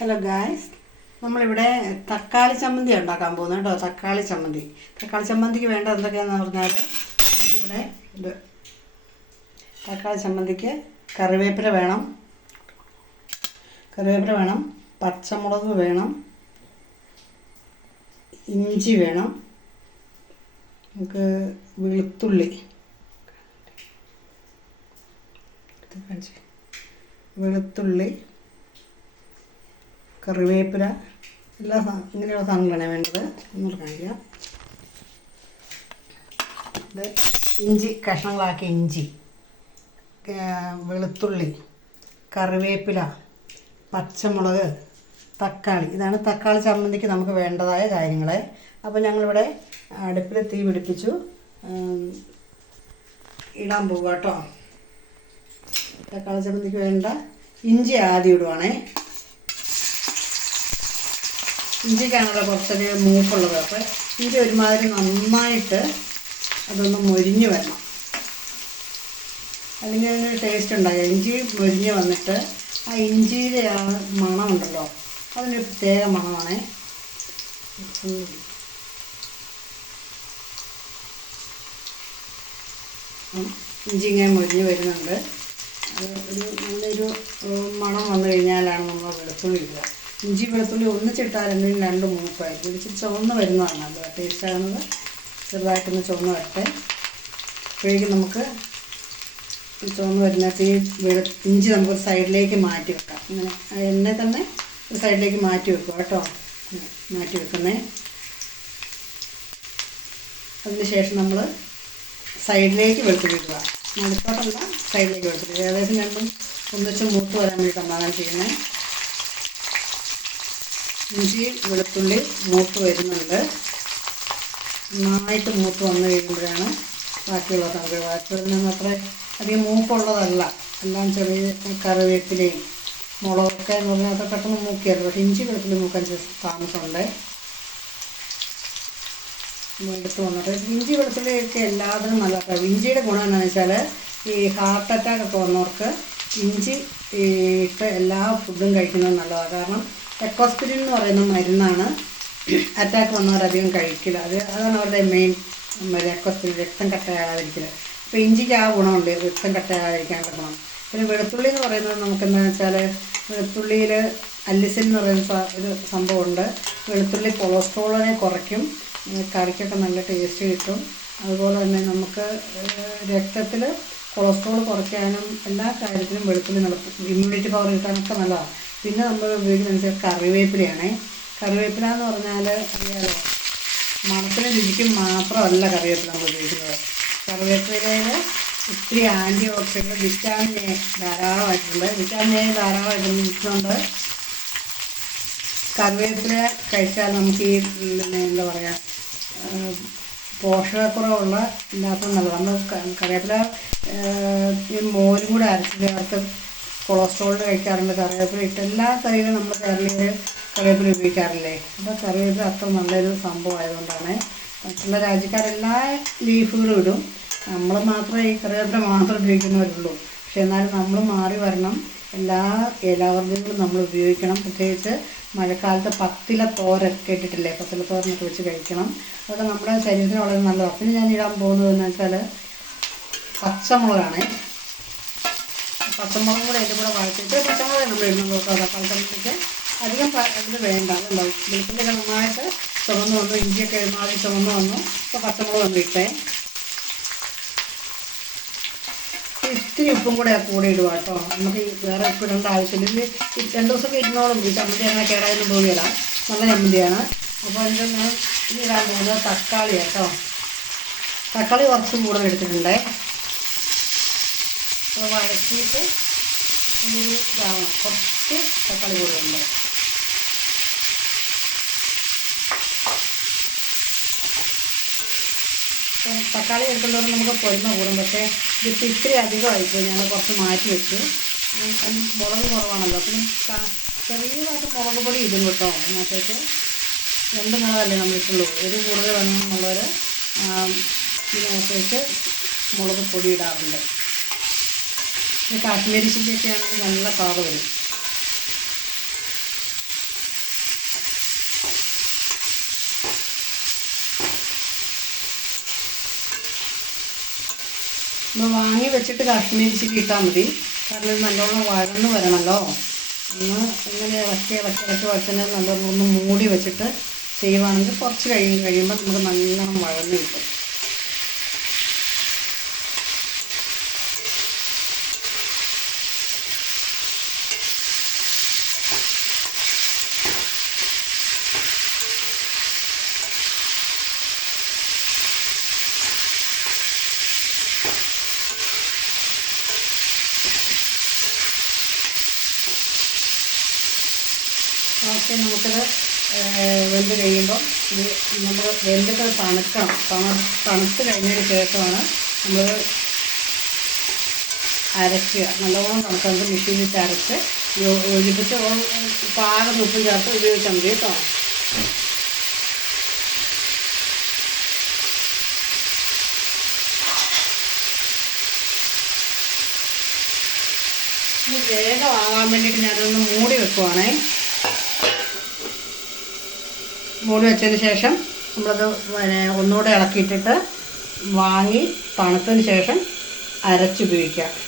Hello guys, നമ്മളിവിടെ തക്കാളി ചമ്മന്തി ഉണ്ടാക്കാൻ പോകുന്നത് കേട്ടോ. തക്കാളി ചമ്മന്തിക്ക് വേണ്ട എന്തൊക്കെയാണെന്ന് പറഞ്ഞാൽ നമുക്കിവിടെ ഇത് തക്കാളി ചമ്മന്തിക്ക് കറിവേപ്പില വേണം, പച്ചമുളക് വേണം, ഇഞ്ചി വേണം, നമുക്ക് വെളുത്തുള്ളി, കറിവേപ്പില, ഇങ്ങനെയുള്ള സാധനങ്ങളാണ് വേണ്ടത്. ഒന്നുകൂടെ കാണിക്കാം. ഇത് ഇഞ്ചി, കഷ്ണങ്ങളാക്കിയ ഇഞ്ചി, വെളുത്തുള്ളി, കറിവേപ്പില, പച്ചമുളക്, തക്കാളി. ഇതാണ് തക്കാളി ചമ്മന്തിക്ക് നമുക്ക് വേണ്ടതായ കാര്യങ്ങൾ. അപ്പോൾ ഞങ്ങളിവിടെ അടുപ്പിൽ തീ പിടിപ്പിച്ചു, ഇടാൻ പോകുക കേട്ടോ. തക്കാളി ചമ്മന്തിക്ക് വേണ്ട ഇഞ്ചി ആദ്യം ഇടുവാണേ. ഇഞ്ചിക്കാണല്ലോ കുറച്ചൊരു മൂപ്പുള്ളത്. അപ്പോൾ ഇഞ്ചി ഒരുമാതിരി നന്നായിട്ട് അതൊന്ന് മൊരിഞ്ഞ് വരണം, അല്ലെങ്കിൽ അതിനൊരു ടേസ്റ്റ് ഉണ്ടാകുക. ഇഞ്ചി മൊരിഞ്ഞ് വന്നിട്ട് ആ ഇഞ്ചിയുടെ ആ മണമുണ്ടല്ലോ, അതിനൊരു പ്രത്യേക മണമാണ്. ഇഞ്ചി ഇങ്ങനെ മൊരിഞ്ഞ് വരുന്നുണ്ട്. അത് നല്ലൊരു മണം വന്നു കഴിഞ്ഞാലാണ് നമ്മൾ വെളുത്തുള്ളി ഇടുക. ഇഞ്ചി വെളുത്തുള്ളി ഒന്നിച്ചിട്ടാലെങ്കിലും രണ്ട് മൂപ്പായിരിക്കും. ഇച്ചിരി ചുവന്ന് വരുന്നതാണ് നല്ല ടേസ്റ്റ് ആകുന്നത്. ചെറുതായിട്ടൊന്ന് ചുവന്ന് വരട്ടെ. അപ്പോഴേക്കും നമുക്ക് ചുവന്ന് വരുന്നിട്ട് ഈ ഇഞ്ചി നമുക്ക് സൈഡിലേക്ക് മാറ്റി വെക്കാം. ഇങ്ങനെ എണ്ണ തന്നെ ഒരു സൈഡിലേക്ക് മാറ്റി വെക്കുക കേട്ടോ. മാറ്റി വെക്കുന്നേ. അതിന് ശേഷം നമ്മൾ സൈഡിലേക്ക് വെളുത്തുള്ളി ഇടുക. നടുത്തോട്ടല്ല, സൈഡിലേക്ക് വെളുത്തുള്ളി. ഏകദേശം രണ്ടും ഒന്നിച്ച് മൂത്ത് വരാൻ വേണ്ടിയിട്ടാണ് അങ്ങനെ ചെയ്യുന്നത്. ഇഞ്ചി വെളുത്തുള്ളി മൂത്ത് വരുന്നുണ്ട്. നന്നായിട്ട് മൂത്ത് വന്നു കഴിയുമ്പോഴാണ് ബാക്കിയുള്ളത് നമുക്ക്. ബാക്കിയുള്ളതിനൊന്നും അത്ര അധികം മൂപ്പുള്ളതല്ല. എല്ലാം ചെറിയ കറിവേപ്പിലയും മുളകൊക്കെ എന്ന് പറഞ്ഞാൽ അത് പെട്ടെന്ന് മൂക്കിയായിരുന്നു. പക്ഷേ ഇഞ്ചി വെളുത്തുള്ളി മൂക്കാൻ താമസമുണ്ട്. എടുത്ത് വന്നിട്ട് ഇഞ്ചി വെളുത്തുള്ളിയൊക്കെ എല്ലാത്തിനും നല്ലതാണ്. ഇഞ്ചിയുടെ ഗുണം എന്താണെന്ന് വെച്ചാൽ ഈ ഹാർട്ട് അറ്റാക്ക് ഒക്കെ വന്നവർക്ക് ഇഞ്ചി ഇട്ട് എല്ലാ ഫുഡും കഴിക്കുന്നത് നല്ലതാണ്. കാരണം എക്കോസ്പിരിൻ എന്ന് പറയുന്ന മരുന്നാണ് അറ്റാക്ക് വന്നവരധികം കഴിക്കില്ല. അതാണ് അവരുടെ മെയിൻ എക്കോസ്പിരിൻ, രക്തം കട്ടയാകാതിരിക്കല്. അപ്പോൾ ഇഞ്ചിക്ക് ആ ഗുണമുണ്ട്, രക്തം കട്ടയാകാതിരിക്കാനുള്ള ഗുണം. പിന്നെ വെളുത്തുള്ളി എന്ന് പറയുന്നത് നമുക്ക് എന്താണെന്ന് വെച്ചാൽ വെളുത്തുള്ളിയിൽ അല്ലിസിൻ എന്ന് പറയുന്ന ഒരു സംഭവമുണ്ട്. വെളുത്തുള്ളി കൊളസ്ട്രോളിനെ കുറയ്ക്കും, കറിക്കൊക്കെ നല്ല ടേസ്റ്റ് കിട്ടും. അതുപോലെ തന്നെ നമുക്ക് രക്തത്തിൽ കൊളസ്ട്രോൾ കുറയ്ക്കാനും എല്ലാ കാര്യത്തിനും വെളുത്തുള്ളി നടക്കും. ഇമ്മ്യൂണിറ്റി പവർ കിട്ടാനൊക്കെ നല്ലതാണ്. പിന്നെ നമ്മൾ ഉപയോഗിക്കുന്നത് വെച്ചാൽ കറിവേപ്പിലയാണ്. കറിവേപ്പില എന്ന് പറഞ്ഞാൽ അറിയാലോ, മണത്തിനും രുചിക്കും മാത്രമല്ല കറിവേപ്പില നമ്മൾ ഉപയോഗിക്കുന്നത്. കറിവേപ്പിലയിൽ ഒത്തിരി ആൻറ്റി ഓക്സിഡൻറ്റ്, വിറ്റാമിൻ എ ധാരാളമായിട്ടുണ്ട്. വിറ്റാമിൻ എ ധാരാളമായിട്ടുണ്ട്. കറിവേപ്പില കഴിച്ചാൽ നമുക്ക് ഈ എന്താ പറയുക, പോഷകക്കുറവുള്ള എല്ലാവർക്കും നല്ലതാണ്. നമ്മൾ കറിവേപ്പില ഈ മോരും കൂടെ അരച്ച് ചേർത്ത് കൊളസ്ട്രോളിന് കഴിക്കാറുണ്ട്. കറിവേപ്പില ഇട്ട് എല്ലാ കറികളും നമ്മൾ കേരളീയർ കറിവേപ്പില ഉപയോഗിക്കാറില്ലേ. അപ്പോൾ കറിവേപ്പില അത്ര നല്ലൊരു സംഭവമായതുകൊണ്ടാണ്. മറ്റുള്ള രാജ്യക്കാരെല്ലാ ലീഫുകളും ഇടും, നമ്മൾ മാത്രമേ ഈ കറിവേപ്പില മാത്രം ഉപയോഗിക്കുന്നവരുള്ളൂ. പക്ഷെ എന്നാലും നമ്മൾ മാറി വരണം. എല്ലാ ഇലവർഗ്ഗങ്ങളും നമ്മൾ ഉപയോഗിക്കണം. പ്രത്യേകിച്ച് മഴക്കാലത്ത് പത്തില തോരൻ കേട്ടിട്ടില്ലേ? പത്തില തോരനൊക്കെ വെച്ച് കഴിക്കണം. അതൊക്കെ നമ്മുടെ ശരീരത്തിന് വളരെ നല്ലതാണ്. പിന്നെ ഞാൻ ഇടാൻ പോകുന്നതെന്ന് വെച്ചാൽ പച്ചമുളകാണ്. പച്ചമുളകും കൂടെ അതിൻ്റെ കൂടെ വഴറ്റിയിട്ട് പച്ചമുളക് നമ്മൾ ഇടുന്നത് കേട്ടോ. തക്കാളി ചമ്മന്തിക്ക് അധികം അതിൽ വേണ്ട. അതുണ്ടാവും വെളുത്തുള്ളിയൊക്കെ നന്നായിട്ട് ചുവന്ന് വന്നു, ഇഞ്ചിയൊക്കെ ഒരുമാതിരി ചുവന്ന് വന്നു. ഇപ്പോൾ പച്ചമുളക് നമ്മൾ ഇട്ടേ. ഇത്തിരി ഉപ്പും കൂടെ ഇടുക കേട്ടോ. നമുക്ക് വേറെ ഉപ്പ് ഇടേണ്ട ആവശ്യമില്ല. ഇത് 2 ദിവസമൊക്കെ ഇരുന്നോളും. ഈ ചമ്മന്തി അങ്ങനെ കേടായൊന്നും പോവുകയില്ല, നല്ല ചമ്മന്തിയാണ്. അപ്പോൾ അതിൻ്റെ ഞാൻ ഇനി ഇടാൻ പോകുന്നത് തക്കാളി കേട്ടോ. തക്കാളി കുറച്ചും കൂടുതൽ എടുത്തിട്ടുണ്ട്. അപ്പോൾ വഴറ്റിയിട്ട് അതിലൊരു ഇതാവണം. കുറച്ച് തക്കാളി കൂടുതലുണ്ട്. അപ്പം തക്കാളി എടുക്കുന്നതോടെ നമുക്ക് പൊരുമ കൂടും. പക്ഷേ ഇതിപ്പോൾ ഇത്തിരി അധികമായിപ്പോയി, ഞാൻ കുറച്ച് മാറ്റി വെച്ചു. മുളക് കുറവാണല്ലോ. പിന്നെ ചെറിയതായിട്ട് മുളക് പൊടി ഇടും കേട്ടോ. അതിനകത്തേക്ക് 2 മുളകല്ലേ നമ്മളിട്ടുള്ളൂ. എരിവ് കൂടുതൽ വേണമെന്നുള്ളവർ ഇതിനകത്തേക്ക് മുളക് പൊടി ഇടാറുണ്ട്. കാശ്മീരി ചില്ലിയൊക്കെ ആണെങ്കിൽ നല്ല കളർ വരും. നമ്മൾ വാങ്ങി വെച്ചിട്ട് കാശ്മീരി ചില്ലി ഇട്ടാൽ മതി. കാരണം ഇത് നല്ലോണം വഴന്ന് വരണമല്ലോ. ഒന്ന് ഇങ്ങനെ ഇളക്കി വഴറ്റുന്നത് നല്ലോണം ഒന്ന് മൂടി വെച്ചിട്ട് ചെയ്യുവാണെങ്കിൽ കുറച്ച് കഴിയുമ്പോൾ നമുക്ക് നല്ലോണം വഴന്ന് കിട്ടും. ഓക്കെ, നമുക്കിത് വെന്ത് കഴിയുമ്പോൾ നമ്മൾ വെന്തിട്ട് തണുക്കണം. തണുത്ത് കഴിഞ്ഞതിന് ശേഷമാണ് നമ്മൾ അരയ്ക്കുക. നല്ലോണം തണുക്കുന്നത് മെഷീനിലിട്ട് അരച്ച് യോജിപ്പിച്ച് പാകം ഉപ്പും ചേർത്ത് ഉപയോഗിച്ചാൽ മതി കേട്ടോ. ഇനി വേഗം ആകാൻ വേണ്ടിയിട്ട് ഞാനതൊന്ന് മൂടി വെക്കുവാണേ. മൂടി വെച്ചതിന് ശേഷം നമ്മളത് ഒന്നുകൂടെ ഇളക്കിയിട്ടിട്ട് വാങ്ങി തണുത്തതിന് ശേഷം അരച്ചുപയോഗിക്കുക.